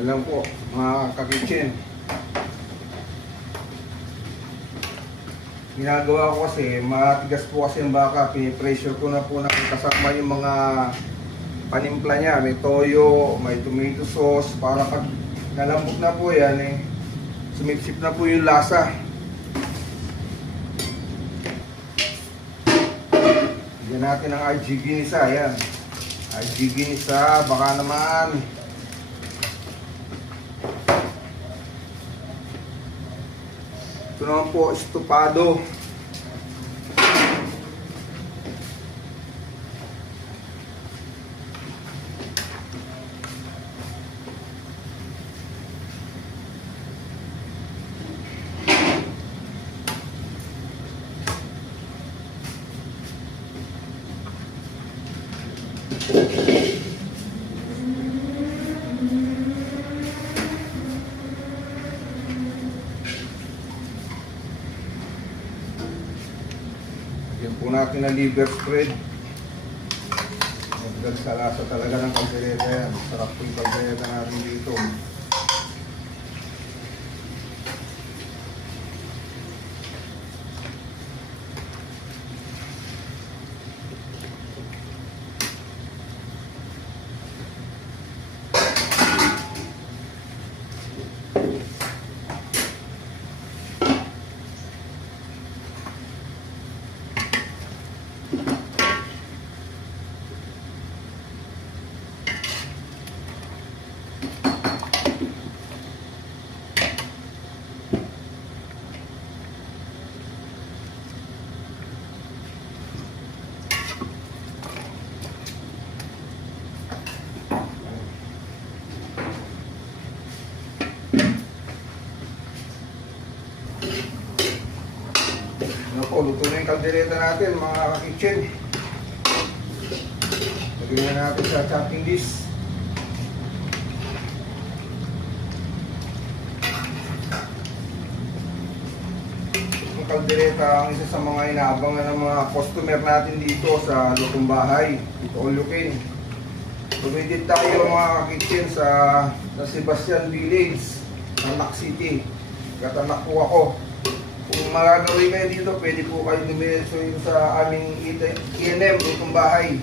Yan lang po mga ka-kitchen. Ginagawa ko kasi matigas po kasi yung baka, pinipressure ko na po na kasama yung mga panimpla niya. May toyo, may tomato sauce para pag nalambot na po yan sumipsip na po yung lasa. Bigyan natin ang RG ginisa. Yan, RG ginisa, baka naman. Ito naman po, estupado. Yan po natin na liver spread. Magdal sa lasa talaga ng kaldereta yan. Sarap po yung kaldereta natin dito. Ano, luto na yung kaldereta natin mga ka-kitchen. Lagyan na natin sa chopping dish. Yung kaldereta ang isa sa mga inaabangan ng mga customer natin dito sa lutong bahay, dito all you can. Bumidit tayo mga ka-kitchen sa Sebastian Village, Tarlac City. Katanak po ako. Kung magagawin kayo dito, pwede po kayo dumiretso sa aming E&M, itong bahay.